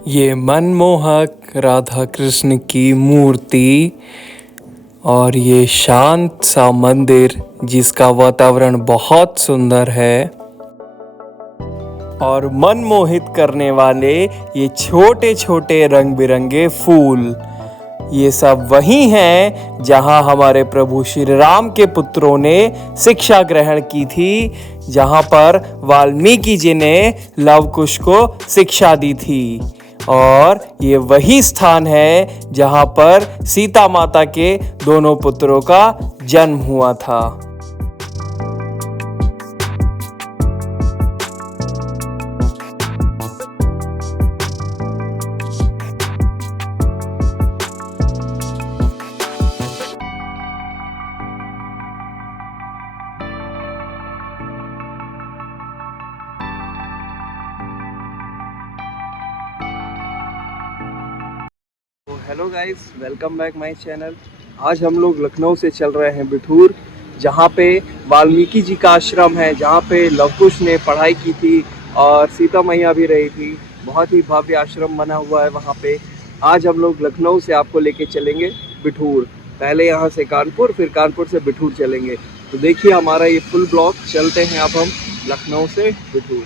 ये मनमोहक राधा कृष्ण की मूर्ति और ये शांत सा मंदिर जिसका वातावरण बहुत सुंदर है और मनमोहित करने वाले ये छोटे छोटे रंग बिरंगे फूल, ये सब वही हैं जहां हमारे प्रभु श्री राम के पुत्रों ने शिक्षा ग्रहण की थी, जहां पर वाल्मीकि जी ने लव कुश को शिक्षा दी थी। और ये वही स्थान है जहां पर सीता माता के दोनों पुत्रों का जन्म हुआ था। Hello guys, welcome back my channel. आज हम लोग लखनऊ से चल रहे हैं बिठूर, जहाँ पे वाल्मीकि जी का आश्रम है, जहाँ पे लव कुश ने पढ़ाई की थी और सीता मैया भी रही थी। बहुत ही भव्य आश्रम बना हुआ है वहाँ पे। आज हम लोग लखनऊ से आपको लेके चलेंगे बिठूर। पहले यहाँ से कानपुर, फिर कानपुर से बिठूर चलेंगे। तो देखिए हमारा ये फुल ब्लॉग। चलते हैं अब हम लखनऊ से बिठूर।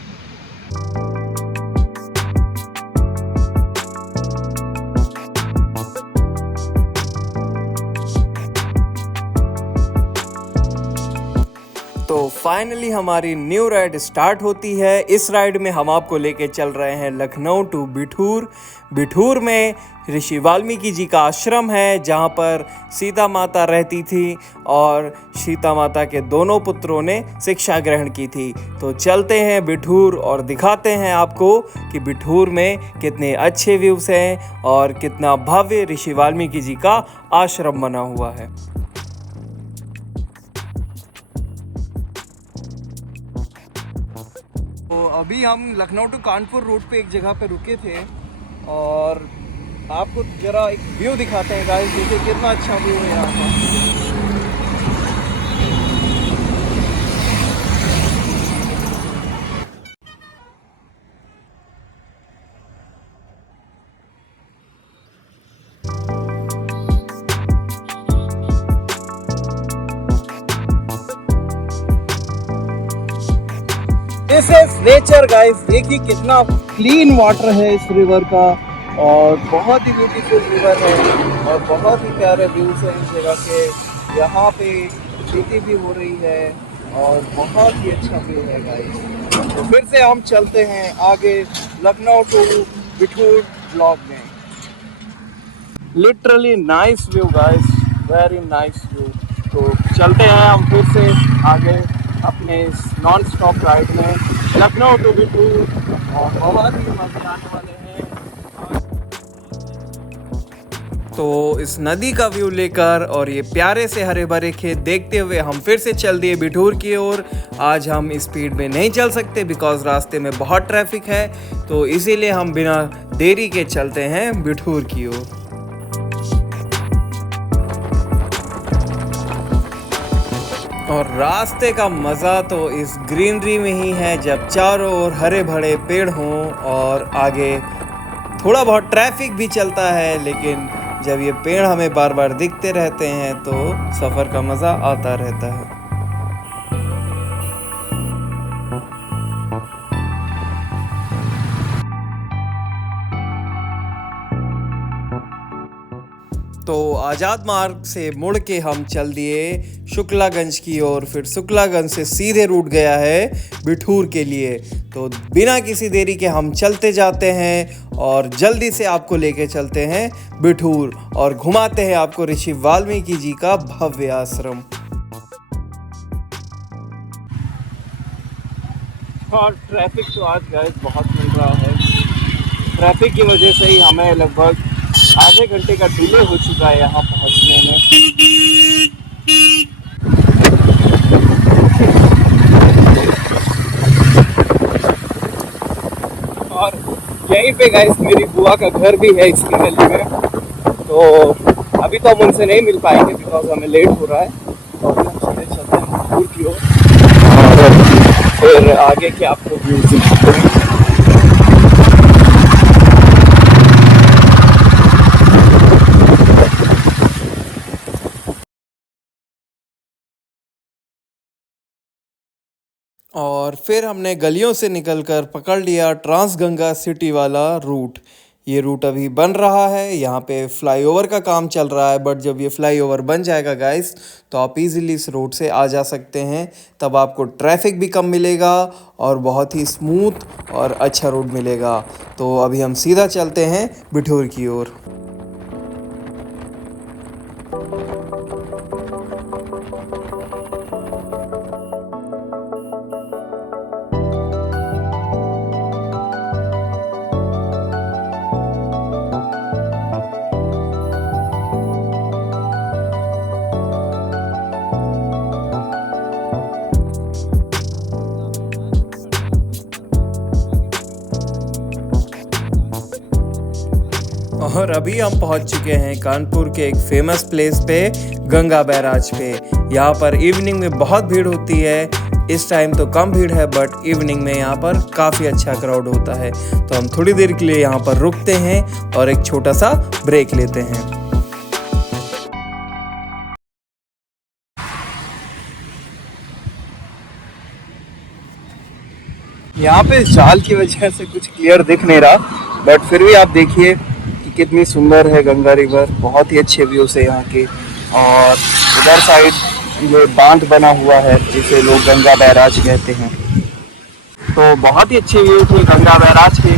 तो फाइनली हमारी न्यू राइड स्टार्ट होती है। इस राइड में हम आपको लेके चल रहे हैं लखनऊ टू बिठूर। बिठूर में ऋषि वाल्मीकि जी का आश्रम है, जहाँ पर सीता माता रहती थी और सीता माता के दोनों पुत्रों ने शिक्षा ग्रहण की थी। तो चलते हैं बिठूर और दिखाते हैं आपको कि बिठूर में कितने अच्छे व्यूज़ हैं और कितना भव्य ऋषि वाल्मीकि जी का आश्रम बना हुआ है। तो अभी हम लखनऊ टू कानपुर रूट पे एक जगह पे रुके थे और आपको ज़रा एक व्यू दिखाते हैं गाइस। देखिए कितना अच्छा व्यू है यहाँ का। This is nature guys. देखिए कितना क्लीन वाटर है इस रिवर का और बहुत ही ब्यूटीफुल रिवर है और बहुत ही प्यारे व्यूज हैं इस जगह के। यहाँ पे खेती भी हो रही है और बहुत ही अच्छा व्यू है गाइस। तो फिर से हम चलते हैं आगे लखनऊ टू बिठूर ब्लॉक में। Literally nice view guys, very nice view. तो चलते हैं हम फिर से आगे अपने नॉन स्टॉप राइड में लखनऊ टू बिठूर और बहुत ही मजे आने वाले हैं। तो इस नदी का व्यू लेकर और ये प्यारे से हरे भरे खेत देखते हुए हम फिर से चल दिए बिठूर की ओर। आज हम स्पीड में नहीं चल सकते बिकॉज रास्ते में बहुत ट्रैफिक है, तो इसीलिए हम बिना देरी के चलते हैं बिठूर की ओर। और रास्ते का मज़ा तो इस ग्रीनरी में ही है, जब चारों ओर हरे भरे पेड़ हों और आगे थोड़ा बहुत ट्रैफिक भी चलता है, लेकिन जब ये पेड़ हमें बार बार दिखते रहते हैं तो सफ़र का मज़ा आता रहता है। तो आज़ाद मार्ग से मुड़ के हम चल दिए शुक्लागंज की ओर। फिर शुक्लागंज से सीधे रूट गया है बिठूर के लिए। तो बिना किसी देरी के हम चलते जाते हैं और जल्दी से आपको लेके चलते हैं बिठूर और घुमाते हैं आपको ऋषि वाल्मीकि जी का भव्य आश्रम। और ट्रैफिक तो आज गाइस बहुत मिल रहा है। ट्रैफिक की वजह से ही हमें लगभग आधे घंटे का डिले हो चुका है यहाँ पहुँचने में। और यहीं पे गाइस मेरी बुआ का घर भी है इसकी गली में। तो अभी तो हम उनसे नहीं मिल पाएंगे बिकॉज हमें लेट हो रहा है। तो अभी हम सीधे चलते हैं बिठूर की ओर और फिर आगे के आपको व्यूज दिखाते हैं। और फिर हमने गलियों से निकलकर पकड़ लिया ट्रांसगंगा सिटी वाला रूट। ये रूट अभी बन रहा है, यहाँ पे फ्लाईओवर का काम चल रहा है, बट जब ये फ्लाईओवर बन जाएगा गाइस तो आप इजीली इस रोड से आ जा सकते हैं। तब आपको ट्रैफिक भी कम मिलेगा और बहुत ही स्मूथ और अच्छा रोड मिलेगा। तो अभी हम सीधा चलते हैं बिठूर की ओर। और अभी हम पहुंच चुके हैं कानपुर के एक फेमस प्लेस पे, गंगा बैराज पे। यहाँ पर इवनिंग में बहुत भीड़ होती है। इस टाइम तो कम भीड़ है, बट इवनिंग में यहाँ पर काफ़ी अच्छा क्राउड होता है। तो हम थोड़ी देर के लिए यहाँ पर रुकते हैं और एक छोटा सा ब्रेक लेते हैं। यहाँ पे जाल की वजह से कुछ क्लियर दिख नहीं रहा, बट फिर भी आप देखिए कि कितनी सुंदर है गंगा रिवर। बहुत ही अच्छे व्यूज है यहाँ के। और उधर साइड ये बांध बना हुआ है जिसे लोग गंगा बैराज कहते हैं। तो बहुत ही अच्छे व्यू थे गंगा बैराज के।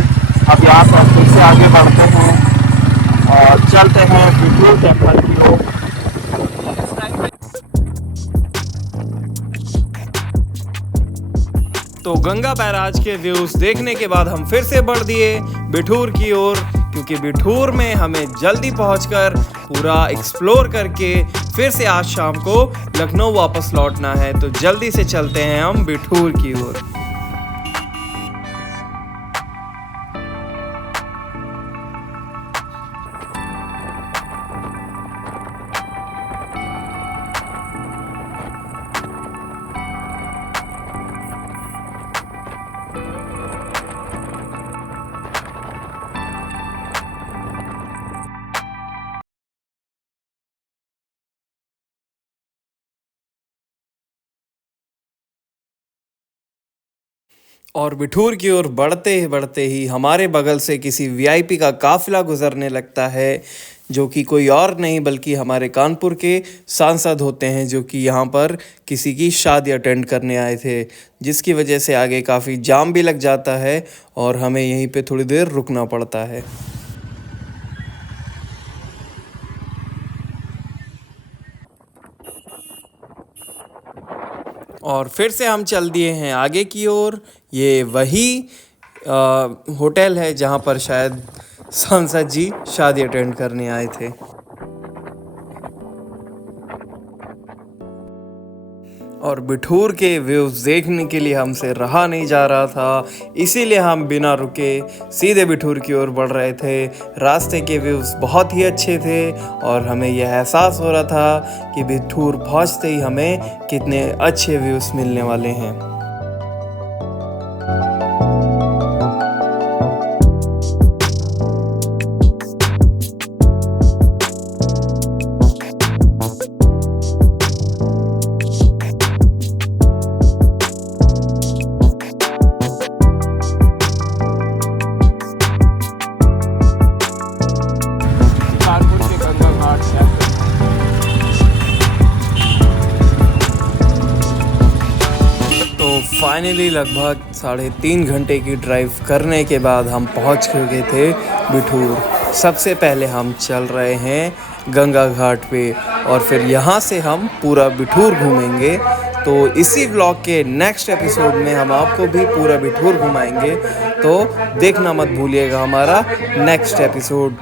अब यहाँ से हम फिर से आगे बढ़ते हैं और चलते हैं बिठूर टेम्पल की ओर। तो गंगा बैराज के व्यूज देखने के बाद हम फिर से बढ़ दिए बिठूर की ओर, क्योंकि बिठूर में हमें जल्दी पहुंचकर पूरा एक्सप्लोर करके फिर से आज शाम को लखनऊ वापस लौटना है। तो जल्दी से चलते हैं हम बिठूर की ओर। और बिठूर की ओर बढ़ते ही हमारे बगल से किसी वीआईपी का काफिला गुजरने लगता है, जो कि कोई और नहीं बल्कि हमारे कानपुर के सांसद होते हैं, जो कि यहाँ पर किसी की शादी अटेंड करने आए थे, जिसकी वजह से आगे काफ़ी जाम भी लग जाता है और हमें यहीं पे थोड़ी देर रुकना पड़ता है। और फिर से हम चल दिए हैं आगे की ओर। ये वही होटल है जहाँ पर शायद सांसद जी शादी अटेंड करने आए थे। और बिठूर के व्यूज़ देखने के लिए हमसे रहा नहीं जा रहा था, इसीलिए हम बिना रुके सीधे बिठूर की ओर बढ़ रहे थे। रास्ते के व्यूज़ बहुत ही अच्छे थे और हमें यह एहसास हो रहा था कि बिठूर पहुंचते ही हमें कितने अच्छे व्यूज़ मिलने वाले हैं। फाइनली लगभग 3.5 घंटे की ड्राइव करने के बाद हम पहुंच गए थे बिठूर। सबसे पहले हम चल रहे हैं गंगा घाट पे और फिर यहाँ से हम पूरा बिठूर घूमेंगे। तो इसी व्लॉग के नेक्स्ट एपिसोड में हम आपको भी पूरा बिठूर घुमाएंगे, तो देखना मत भूलिएगा हमारा नेक्स्ट एपिसोड।